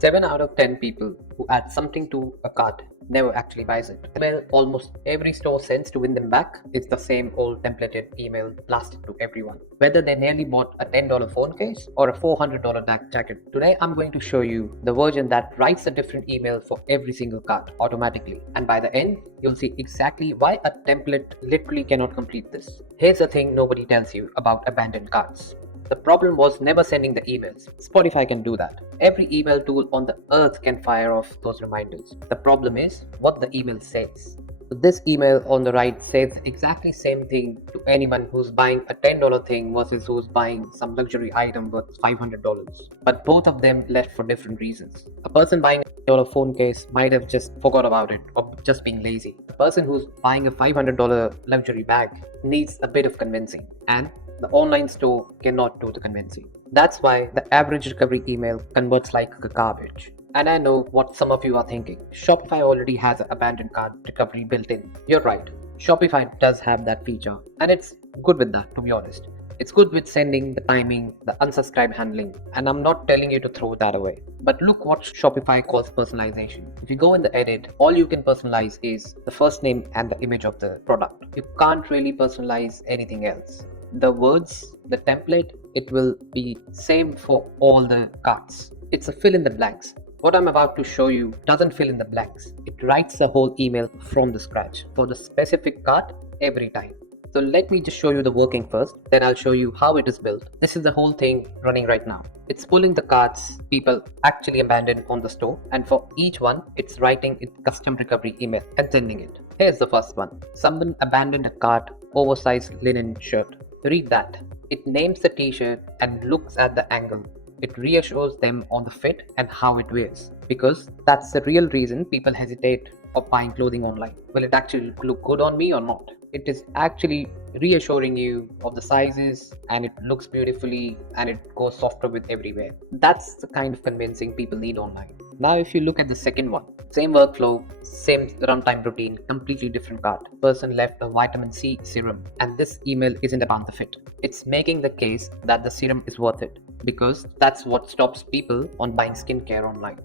7 out of 10 people who add something to a cart never actually buys it. Email almost every store sends to win them back is the same old templated email blasted to everyone. Whether they nearly bought a $10 phone case or a $400 jacket. Today I'm going to show you the version that writes a different email for every single cart automatically. And by the end, you'll see exactly why a template literally cannot complete this. Here's the thing nobody tells you about abandoned carts. The problem was never sending the emails. Spotify can do that. Every email tool on the earth can fire off those reminders. The problem is what the email says. So this email on the right says exactly same thing to anyone who's buying a $10 thing versus who's buying some luxury item worth $500. But both of them left for different reasons. A person buying a $1 phone case might have just forgot about it or just being lazy. The person who's buying a $500 luxury bag needs a bit of convincing, and the online store cannot do the convincing. That's why the average recovery email converts like garbage. And I know what some of you are thinking. Shopify already has an abandoned cart recovery built in. You're right. Shopify does have that feature, and it's good with that, to be honest. It's good with sending, the timing, the unsubscribe handling, and I'm not telling you to throw that away. But look what Shopify calls personalization. If you go in the edit, all you can personalize is the first name and the image of the product. You can't really personalize anything else. The words, the template, it will be same for all the carts. It's a fill in the blanks. What I'm about to show you doesn't fill in the blanks. It writes the whole email from the scratch for the specific cart every time. So let me just show you the working first, then I'll show you how it is built. This is the whole thing running right now. It's pulling the carts people actually abandoned on the store, and for each one, it's writing its custom recovery email and sending it. Here's the first one. Someone abandoned a cart, oversized linen shirt. Read that. It names the t-shirt and looks at the angle. It reassures them on the fit and how it wears, because that's the real reason people hesitate of buying clothing online. Will it actually look good on me or not? It is actually reassuring you of the sizes, and it looks beautifully, and it goes softer with everywhere. That's the kind of convincing people need online. Now if you look at the second one, same workflow, same runtime routine, completely different cart. Person left a vitamin C serum, and this email isn't about the fit. It's making the case that the serum is worth it, because that's what stops people on buying skincare online.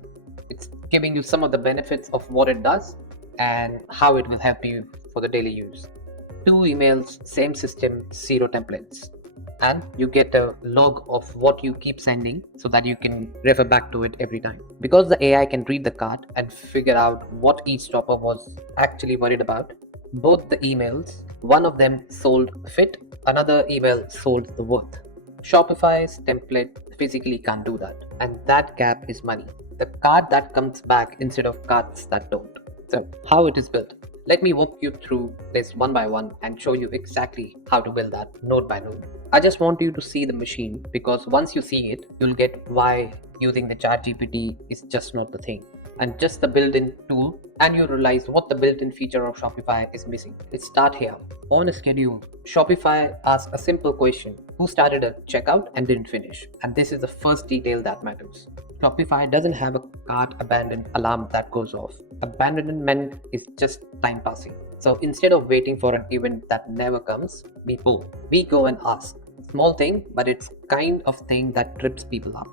It's giving you some of the benefits of what it does and how it will help you for the daily use. 2 emails, same system, 0 templates. And you get a log of what you keep sending so that you can refer back to it every time. Because the AI can read the cart and figure out what each shopper was actually worried about, both the emails, one of them sold fit, another email sold the worth. Shopify's template physically can't do that, and that gap is money. The cart that comes back instead of carts that don't. So, how it is built? Let me walk you through this one by one and show you exactly how to build that node by node. I just want you to see the machine, because once you see it, you'll get why using the ChatGPT is just not the thing. And just the built-in tool, and you realize what the built-in feature of Shopify is missing. Let's start here. On a schedule, Shopify asks a simple question: who started a checkout and didn't finish? And this is the first detail that matters. Shopify doesn't have a cart abandoned alarm that goes off. Abandonment is just time passing. So instead of waiting for an event that never comes, we go and ask. Small thing, but it's kind of thing that trips people up.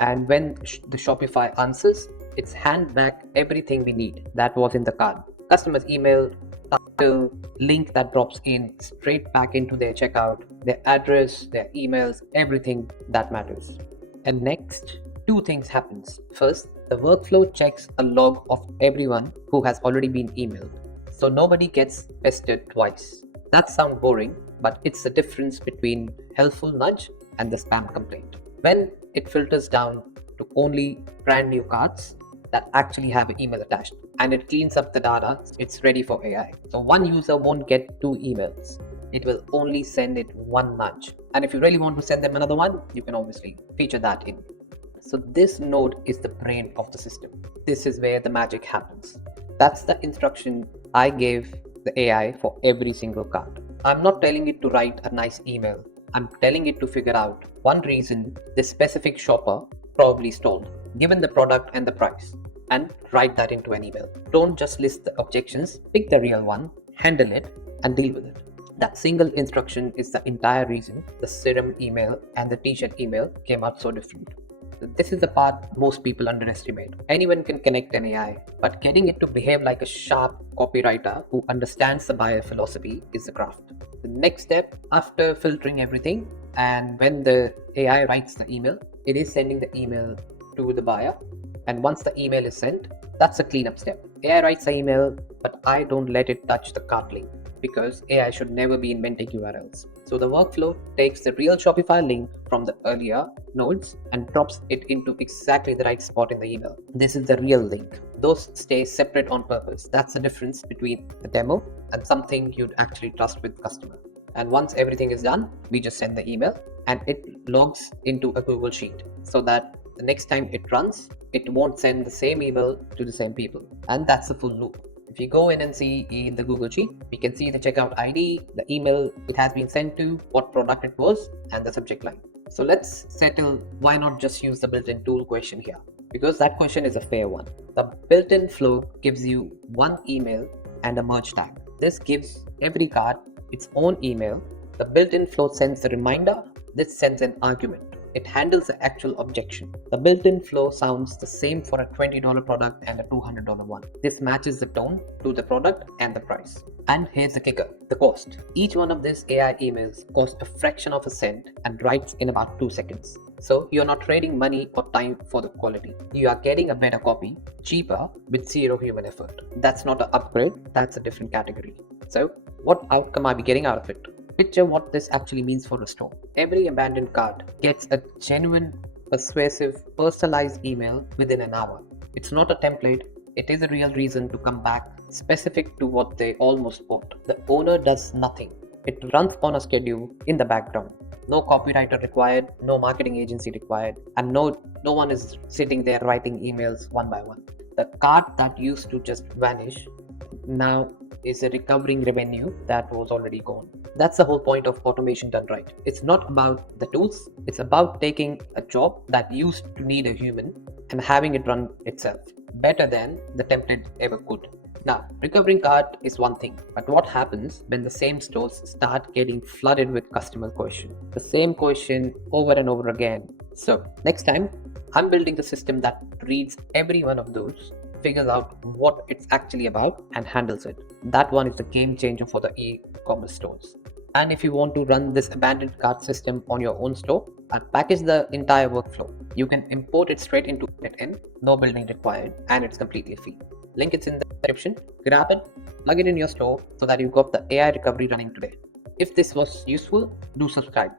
And when the Shopify answers, it's hand back everything we need that was in the cart. Customer's email, title, link that drops in straight back into their checkout, their address, their emails, everything that matters. And next, 2 things happens. First, the workflow checks a log of everyone who has already been emailed, so nobody gets pestered twice. That sounds boring, but it's the difference between helpful nudge and the spam complaint. When it filters down to only brand new carts that actually have an email attached, and it cleans up the data, it's ready for AI. So one user won't get 2 emails. It will only send it 1 nudge. And if you really want to send them another one, you can obviously feature that in. So this node is the brain of the system. This is where the magic happens. That's the instruction I gave the AI for every single cart. I'm not telling it to write a nice email. I'm telling it to figure out one reason this specific shopper probably stalled, given the product and the price, and write that into an email. Don't just list the objections, pick the real one, handle it, and deal with it. That single instruction is the entire reason the serum email and the t-shirt email came out so different. This is the part most people underestimate. Anyone can connect an AI, but getting it to behave like a sharp copywriter who understands the buyer philosophy is the craft. The next step after filtering everything, and when the AI writes the email, it is sending the email to the buyer. And once the email is sent, that's the cleanup step. AI writes the email, but I don't let it touch the cart link because AI should never be inventing URLs. So the workflow takes the real Shopify link from the earlier nodes and drops it into exactly the right spot in the email. This is the real link. Those stay separate on purpose. That's the difference between the demo and something you'd actually trust with customer. And once everything is done, we just send the email and it logs into a Google Sheet so that the next time it runs, it won't send the same email to the same people. And that's the full loop. If you go in and see in the Google Sheet, we can see the checkout ID, the email it has been sent to, what product it was, and the subject line. So let's settle why not just use the built-in tool question here, because that question is a fair one. The built-in flow gives you one email and a merge tag. This gives every card its own email. The built-in flow sends a reminder. This sends an argument. It handles the actual objection. The built-in flow sounds the same for a $20 product and a $200 one. This matches the tone to the product and the price. And here's the kicker, the cost. Each one of these AI emails costs a fraction of a cent and writes in about 2 seconds. So you're not trading money or time for the quality. You are getting a better copy, cheaper, with zero human effort. That's not an upgrade, that's a different category. So what outcome are we getting out of it? Picture what this actually means for a store. Every abandoned cart gets a genuine, persuasive, personalized email within an hour. It's not a template, it is a real reason to come back, specific to what they almost bought. The owner does nothing. It runs on a schedule in the background. No copywriter required, no marketing agency required, and no one is sitting there writing emails one by one. The cart that used to just vanish now is a recovering revenue that was already gone. That's the whole point of automation done right. It's not about the tools, it's about taking a job that used to need a human and having it run itself better than the template ever could. Now, recovering cart is one thing, but what happens when the same stores start getting flooded with customer question? The same question over and over again. So, next time, I'm building the system that reads every one of those, figures out what it's actually about, and handles it. That one is the game changer for the e-commerce stores. And if you want to run this abandoned cart system on your own store and package the entire workflow, you can import it straight into it, no building required, and it's completely free. Link is in the description. Grab it, plug it in your store so that you've got the AI recovery running today. If this was useful, do subscribe.